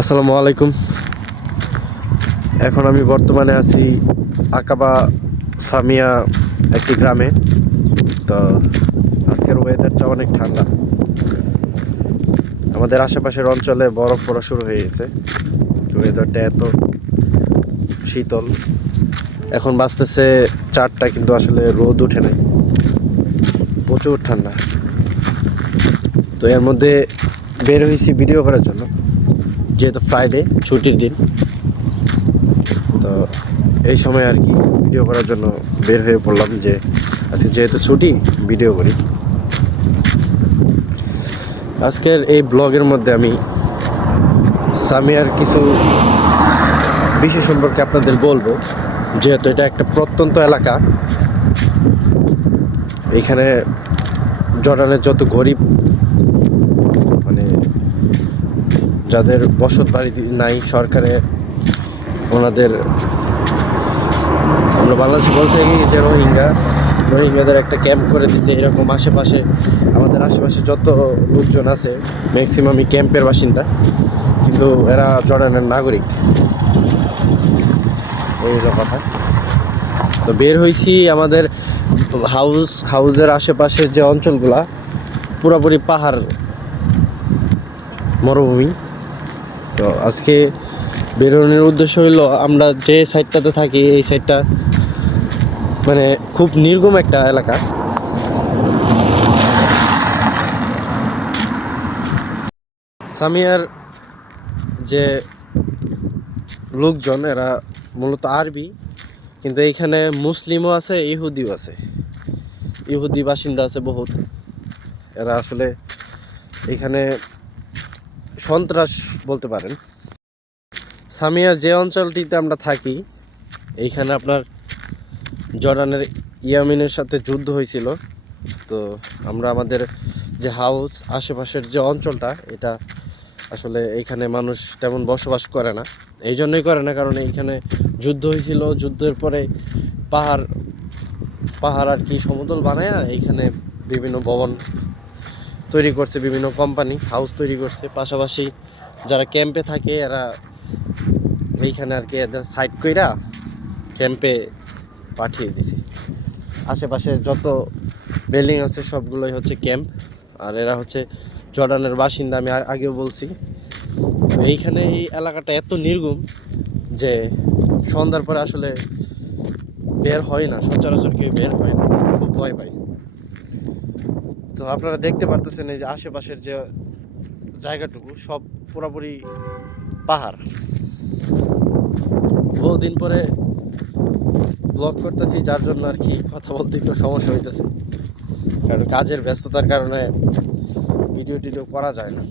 আসসালামু আলাইকুম। এখন আমি বর্তমানে আছি আকাবা সামিয়া একটি গ্রামে। তো আজকের ওয়েদারটা অনেক ঠান্ডা। আমাদের আশেপাশের অঞ্চলে বরফ পড়া শুরু হয়ে গেছে। ওয়েদারটা এত শীতল। এখন বাঁচতেছে চারটা, কিন্তু আসলে রোদ উঠে নাই। প্রচুর ঠান্ডা। তো এর মধ্যে বের হয়েছি ভিডিও করার জন্য। যেহেতু ফ্রাইডে ছুটির দিন। তো এই সময় আর কি ভিডিও করার জন্য বের হয়ে পড়লাম যে, আজকে যেহেতু ছুটি ভিডিও করি। আজকের এই ব্লগের মধ্যে আমি সামিয়ার কিছু বিষয় সম্পর্কে আপনাদের বলব। যেহেতু এটা একটা প্রত্যন্ত এলাকা, এখানে জর্ডানের যত গরিব মানে যাদের বসত বাড়ি নাই সরকারে, ওনাদের, আমরা বাংলাদেশে বলতে পারি যে রোহিঙ্গা, রোহিঙ্গাদের একটা ক্যাম্প করে দিছে, এরকম আশেপাশে আমাদের আশেপাশে যত লোকজন আছে ম্যাক্সিমামই ক্যাম্পের বাসিন্দা, কিন্তু এরা জর্ডানের নাগরিক। এই হলো কথা। তো বের হয়েছি আমাদের হাউস হাউসের আশেপাশের যে অঞ্চলগুলা, পুরোপুরি পাহাড়, মরুভূমি। তো আজকে বেরোনোর উদ্দেশ্য হলো আমরা যে সাইডটাতে থাকি, এই সাইডটা মানে খুব নির্গম একটা এলাকা। সামিয়ার যে লোকজন, এরা মূলত আরবি, কিন্তু এইখানে মুসলিমও আছে, ইহুদিও আছে। ইহুদি বাসিন্দা আছে বহুত। এরা আসলে এখানে সন্ত্রাস বলতে পারেন। সামিয়া, যে অঞ্চলটিতে আমরা থাকি, এইখানে আপনার জর্ডানের ইয়ামিনের সাথে যুদ্ধ হয়েছিল। তো আমরা আমাদের যে হাউস, আশেপাশের যে অঞ্চলটা, এটা আসলে এইখানে মানুষ তেমন বসবাস করে না। এই জন্যই করে না, কারণ এইখানে যুদ্ধ হয়েছিল। যুদ্ধের পরে পাহাড় পাহাড় আর কি সমতল বানায় এইখানে বিভিন্ন ভবন তৈরি করছে বিভিন্ন কোম্পানি হাউস তৈরি করছে। পাশাপাশি যারা ক্যাম্পে থাকে, এরা এইখানে আর কি এদের সাইড কইরা ক্যাম্পে পাঠিয়ে দিছে। আশেপাশে যত বিল্ডিং আছে, সবগুলোই হচ্ছে ক্যাম্প আর এরা হচ্ছে জর্ডানের বাসিন্দা, আমি আগেও বলছি। এইখানে এই এলাকাটা এত নির্গুম যে সন্ধ্যার পরে আসলে বের হয় না, সচরাচর কেউ বের হয় না, খুব ভয় পায়। তো আপনারা দেখতে পারতেছেন এই যে আশেপাশের যে জায়গাটুকু, সব পুরোপুরি পাহাড়। বহুদিন পরে ব্লগ করতেছি, যার জন্য আর কি কথা বলতে একটু সমস্যা হইতেছে। কারণ কাজের ব্যস্ততার কারণে ভিডিও টিডিও করা যায় না।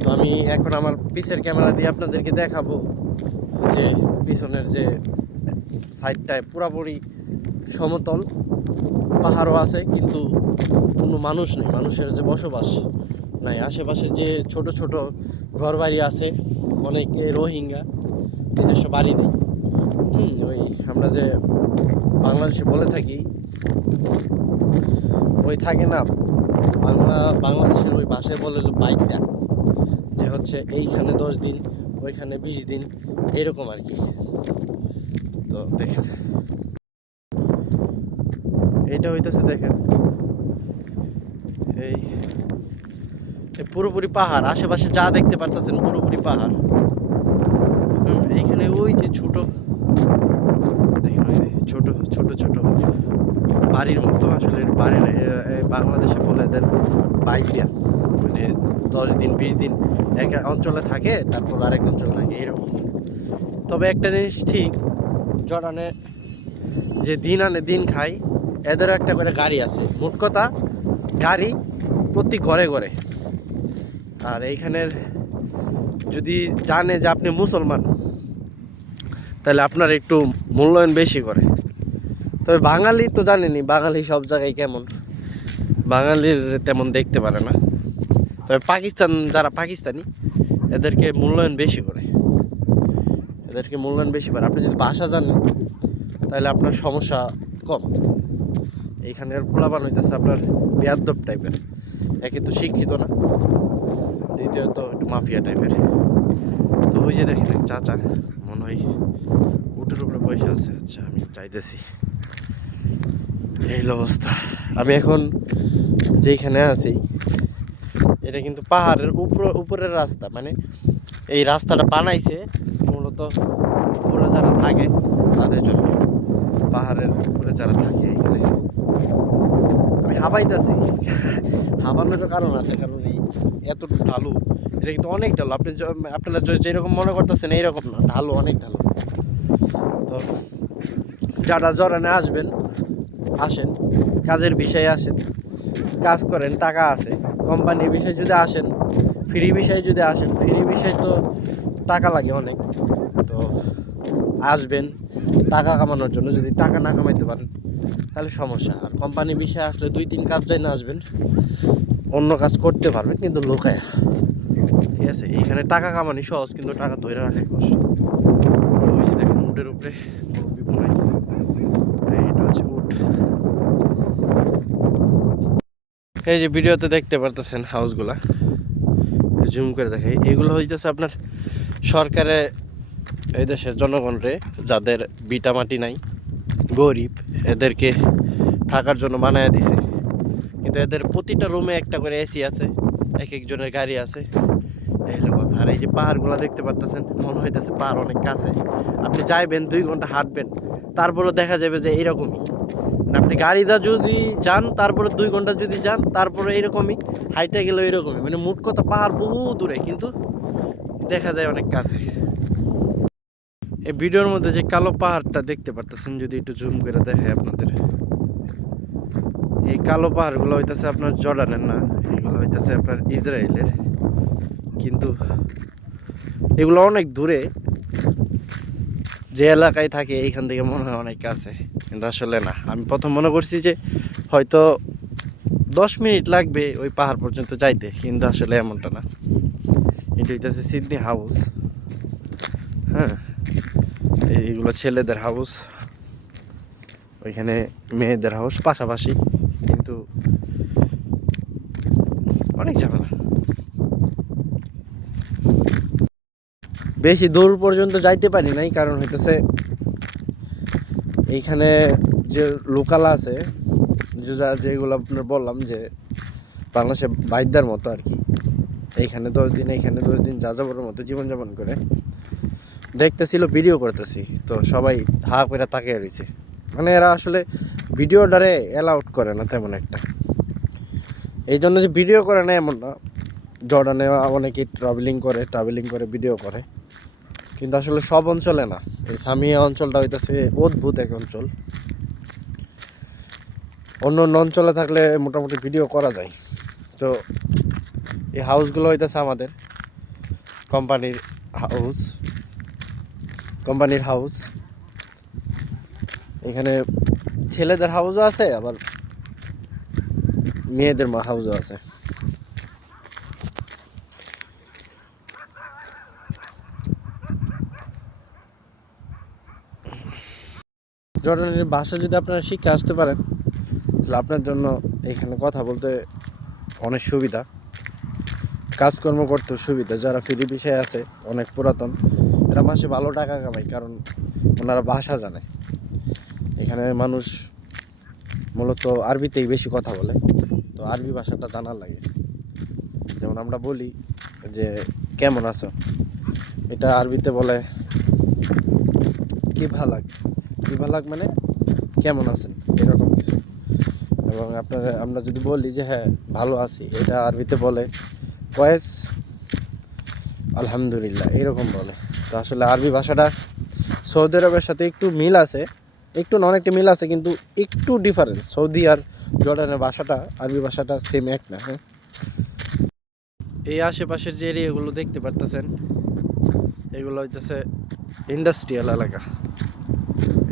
তো আমি এখন আমার পিছের ক্যামেরা দিয়ে আপনাদেরকে দেখাবো যে পিছনের যে সাইডটায় পুরাপুরি সমতল। পাহাড়ও আছে, কিন্তু কোনো মানুষ নেই, মানুষের যে বসবাস নাই। আশেপাশে যে ছোট ছোট ঘরবাড়ি আছে, অনেকে রোহিঙ্গা, নিজস্ব বাড়ি নেই। ওই আমরা যে বাংলাদেশে বলে থাকি, ওই থাকে না, বাংলা, বাংলাদেশের ওই ভাষায় বলে বাইকটা, যে হচ্ছে এইখানে দশ দিন, ওইখানে বিশ দিন, এরকম আর কি। তো দেখেন। এইটা হইতেছে দেখেন। এই পুরোপুরি পাহাড়, আশেপাশে যা দেখতে পারতেছেন পুরোপুরি পাহাড়। এইখানে ওই যে ছোট ছোট ছোট ছোট বাড়ির মতো আসলে বাড়ি বাংলাদেশে বলে এদের বাইকিয়া মানে দশ দিন বিশ দিন এক অঞ্চলে থাকে, তারপর আরেক অঞ্চল থাকে, এরকম। তবে একটা জিনিস ঠিক জর্ডানে যে দিন আনে দিন খায় এদেরও একটা করে গাড়ি আছে। মোট কথা, গাড়ি প্রতি ঘরে ঘরে। আর এইখানের যদি জানে যে আপনি মুসলমান, তাহলে আপনার একটু মূল্যায়ন বেশি করে। তবে বাঙালি তো জানেনি বাঙালি সব জায়গায় কেমন। বাঙালির তেমন দেখতে পারে না। তবে পাকিস্তান, যারা পাকিস্তানি, এদেরকে মূল্যায়ন বেশি করে। এদেরকে মূল্যায়ন বেশি করে। আপনি যদি ভাষা জানেন, তাহলে আপনার সমস্যা কম। এইখানের পোলাপান হইতেছে আপনার বেয়াদব টাইপের। একে তো শিক্ষিত না। দ্বিতীয়ত একটু মাফিয়া টাইপের। তো ওই যে দেখেন চাচা, মনে হয় উটের উপরে বসে আছে। আচ্ছা আমি চাইতেছি এই অবস্থা। আমি এখন যেইখানে আছি, এটা কিন্তু পাহাড়ের উপর, উপরের রাস্তা। মানে এই রাস্তাটা বানাইছে মূলত উপরে যারা থাকে, তাদের জন্য। পাহাড়ের উপরে যারা থাকে, এখানে হাবাইতেছি। হাবানোর কারণ আছে, কারণ এই এত ঢালু, এটা কিন্তু অনেক ঢালু। আপনি আপনারা যেরকম মনে করতেছেন এইরকম না, ঢালু অনেক ঢালু। তো যারা জরানে আসবেন, আসেন, কাজের বিষয়ে আসেন, কাজ করেন, টাকা আছে। কোম্পানির বিষয়ে যদি আসেন, ফ্রি বিষয়ে যদি আসেন, ফ্রি বিষয়ে তো টাকা লাগে অনেক। তো আসবেন, টাকা কামানোর জন্য যদি টাকা না কামাইতে পারেন তাহলে সমস্যা। আর কোম্পানি বিষয়ে আসলে দুই তিন কাজ যাই না আসবেন, অন্য কাজ করতে পারবেন কিন্তু লোকায়া ঠিক আছে, এখানে টাকা কামানি সহজ, কিন্তু টাকা ধরে রাখাই কষ্ট। উপরে এটা হচ্ছে এই যে ভিডিওতে দেখতে পারতেছেন হাউসগুলা। জুম করে দেখাই এগুলো হইতেছে আপনার সরকারে, এই দেশের জনগণরে যাদের বিটা মাটি নাই গরিব, এদেরকে থাকার জন্য বানায় দিছে। কিন্তু এদের প্রতিটা রুমে একটা করে এসি আছে, এক একজনের গাড়ি আছে। আর এই যে পাহাড়গুলো দেখতে পারতেছেন, মনে হইতেছে পাহাড় অনেক কাছে। আপনি যাইবেন, দুই ঘণ্টা হাঁটবেন তারপরে দেখা যাবে যে এইরকমই। মানে আপনি গাড়িটা যদি যান, তারপরে দুই ঘণ্টা যদি যান, তারপরে এইরকমই, হাইটে গেলে এরকমই মানে মোট কথা পাহাড় বহু দূরে, কিন্তু দেখা যায় অনেক কাছে। এই ভিডিওর মধ্যে যে কালো পাহাড়টা দেখতে পারতেছেন, যদি একটু জুম করে দেখায় আপনাদের। এই কালো পাহাড়গুলো হইতেছে আপনার জর্ডানের না, এগুলো হইতেছে আপনার ইসরায়েলের। কিন্তু এগুলো অনেক দূরে, যে এলাকায় থাকে এইখান থেকে মনে হয় অনেক কাছে। কিন্তু আসলে না, আমি প্রথম মনে করছি যে হয়তো দশ মিনিট লাগবে ওই পাহাড় পর্যন্ত যাইতে, কিন্তু আসলে এমনটা না। এটা হইতেছে সিডনি হাউস। হ্যাঁ। এইগুলো ছেলেদের হাউস ওইখানে মেয়েদের হাউস পাশাপাশি, কিন্তু অনেক ঝামেলা। বেশি দূর পর্যন্ত যাইতে পারি নাই, কারণ হইতেছে এইখানে যে লোকাল আছে, যে, যেগুলো আপনার বললাম যে বাংলাদেশে বাইদার মতো আর কি। এইখানে দশ দিন, এইখানে দশ দিন যা যাবার মতো জীবনযাপন করে। দেখতেছিল ভিডিও করতেছি। তো সবাই হা করে তাকিয়ে রয়েছে মানে এরা আসলে ভিডিওটারে অ্যালাউড করে না তেমন একটা। এই জন্য যে ভিডিও করে না এমন না। জর্ডানে অনেকে ট্রাভেলিং করে ট্রাভেলিং করে ভিডিও করে। কিন্তু আসলে সব অঞ্চলে না। এই সামিয়া অঞ্চলটা হইতেছে অদ্ভুত এক অঞ্চল। অন্য অন্য অঞ্চলে থাকলে মোটামুটি ভিডিও করা যায়। তো এই হাউসগুলো হইতেছে আমাদের। কোম্পানির হাউস কোম্পানির হাউস এখানে ছেলেদের হাউসও আছে, আবার মেয়েদের মা হাউসও আছে। জর্ডানের ভাষা যদি আপনারা শিখে আসতে পারেন, তাহলে আপনার জন্য এখানে কথা বলতে অনেক সুবিধা। কাজকর্ম করতেও সুবিধা, যারা ফ্রি বিষয়ে আছে, অনেক পুরাতন। এরা মাসে ভালো টাকা কামায়, কারণ ওনারা ভাষা জানে। এখানে মানুষ মূলত আরবিতেই বেশি কথা বলে, তো আরবি ভাষাটা জানার লাগে। যেমন আমরা বলি যে, কেমন আছো? এটা আরবিতে বলে কি ভালাক কি ভালাক মানে কেমন আছেন? এরকম কিছু। এবং আপনারা, আমরা যদি বলি যে হ্যাঁ ভালো আছি, এটা আরবিতে বলে, কয়েস? আলহামদুলিল্লাহ, এরকম বলে। তো আসলে আরবি ভাষাটা সৌদি আরবের সাথে একটু মিল আছে। একটু না, অনেকটা মিল আছে, কিন্তু একটু ডিফারেন্স সৌদি আর জর্ডানের ভাষাটা, আরবি ভাষাটা সেম এক না হ্যাঁ? এই আশেপাশের যে এরিয়াগুলো দেখতে পারতেছেন, এগুলো হইতেছে ইন্ডাস্ট্রিয়াল এলাকা।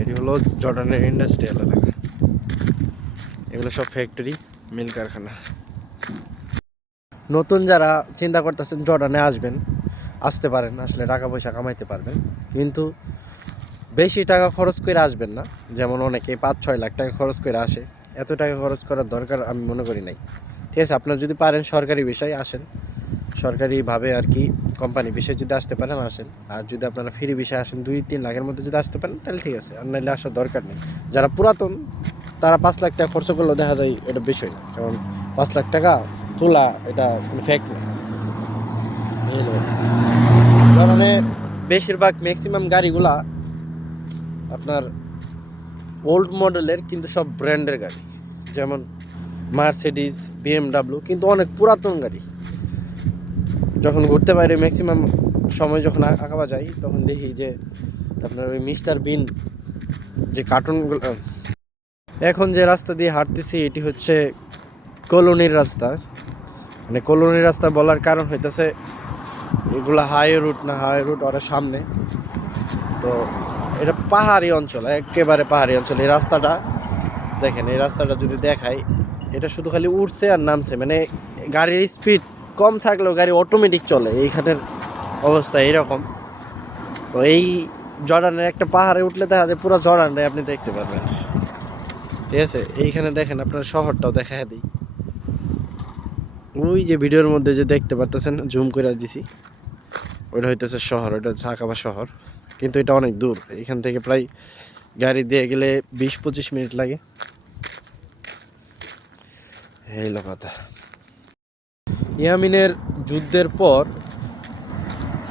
এটি হলো জর্ডানের ইন্ডাস্ট্রিয়াল এলাকা। এগুলো সব ফ্যাক্টরি মিল কারখানা। নতুন যারা চিন্তা করতেছেন জর্ডানে আসবেন আসতে পারেন আসলে টাকা পয়সা কামাইতে পারবেন। কিন্তু বেশি টাকা খরচ করে আসবেন না, যেমন অনেকে পাঁচ, ছয় লাখ টাকা খরচ করে আসে। এত টাকা খরচ করার দরকার আমি মনে করি নাই। ঠিক আছে, আপনার যদি পারেন সরকারি বিষয়ে আসেন। সরকারিভাবে আর কি কোম্পানি বিষয়ে যদি আসতে পারেন, আসেন। আর যদি আপনারা ফ্রি বিষয়ে আসেন, দুই, তিন লাখের মধ্যে যদি আসতে পারেন, তাহলে ঠিক আছে। আর আসার দরকার নেই। যারা পুরাতন, তারা পাঁচ লাখ টাকা খরচ করলেও দেখা যায় এটা বিষয় না। কারণ পাঁচ লাখ টাকা তোলা এটা কোনো ফ্যাক্ট না। কারণে বেশিরভাগ ম্যাক্সিমাম গাড়িগুলা আপনার ওল্ড মডেলের কিন্তু সব ব্র্যান্ডের গাড়ি। যেমন মার্সিডিস বিএমডাব্লিউ কিন্তু অনেক পুরাতন গাড়ি। যখন ঘুরতে বাইরে ম্যাক্সিমাম সময় যখন আঁকাবা যাই, তখন দেখি যে আপনার ওই মিস্টার বিন যে কার্টুনগুলো এখন যে রাস্তা দিয়ে হাঁটতেছি, এটি হচ্ছে কলোনির রাস্তা। মানে কলোনির রাস্তা বলার কারণ হইতেছে এগুলো হাই রুট না হাই রুট ওরা সামনে। তো এটা পাহাড়ি অঞ্চল, একেবারে পাহাড়ি অঞ্চল। এই রাস্তাটা, দেখেন, এই রাস্তাটা যদি দেখাই, এটা শুধু খালি উঠছে আর নামছে। মানে গাড়ির স্পিড কম থাকলেও গাড়ি অটোমেটিক চলে। এইখানের অবস্থা এইরকম। তো এই জর্ডানের একটা পাহাড়ে উঠলে দেখা যায় পুরো জর্ডানটা আপনি দেখতে পারবেন। ঠিক আছে? এইখানে দেখেন, আপনার শহরটাও দেখা দিই। ওই যে ভিডিওর মধ্যে যে দেখতে পারতেছেন, জুম করে দিছি। ওইটা হইতেছে শহর, ওইটা আঁকাবা শহর। কিন্তু এটা অনেক দূর। এখান থেকে প্রায় গাড়ি দিয়ে গেলে বিশ পঁচিশ মিনিট লাগে। এই কথা। ইয়ামিনের যুদ্ধের পর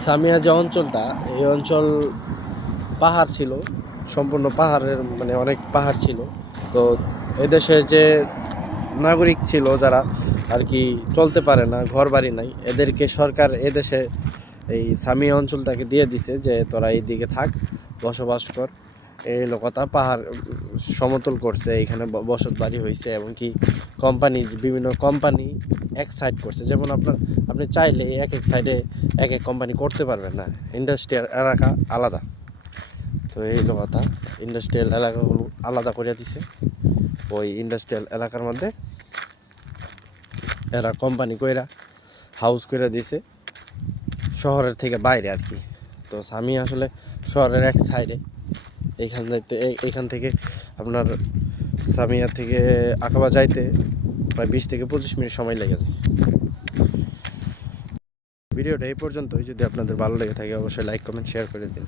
সামিয়া যে অঞ্চলটা, এই অঞ্চল পাহাড় ছিল, সম্পূর্ণ পাহাড়ের মানে অনেক পাহাড় ছিল। তো এদেশের যে নাগরিক ছিল যারা আর কি চলতে পারে না ঘর বাড়ি নাই। এদেরকে সরকার এদেশে এই সামি অঞ্চলটাকে দিয়ে দিছে যে তোরা এইদিকে থাক, বসবাস কর। এই লোকতা পাহাড় সমতল করছে, এখানে বসত বাড়ি হয়েছে এবং কি কোম্পানি বিভিন্ন কোম্পানি এক সাইড করছে। যেমন আপনার, আপনি চাইলে এক এক সাইডে এক এক কোম্পানি করতে পারবেন না ইন্ডাস্ট্রিয়াল এলাকা আলাদা। তো এই লোকতা ইন্ডাস্ট্রিয়াল এলাকাগুলো আলাদা করে দিছে, ওই ইন্ডাস্ট্রিয়াল এলাকার মধ্যে। এরা কোম্পানি কইরা হাউস কইরা দিছে, শহরের থেকে বাইরে আর কি। তো আমি আসলে শহরের এক সাইডে এইখান যাইতে এই- এইখান থেকে আপনার সামিয়া থেকে আঁকাবা যাইতে প্রায় বিশ থেকে পঁচিশ মিনিট সময় লেগে যায়। ভিডিওটা এই পর্যন্তই। যদি আপনাদের ভালো লেগে থাকে, অবশ্যই লাইক কমেন্ট শেয়ার করে দিন।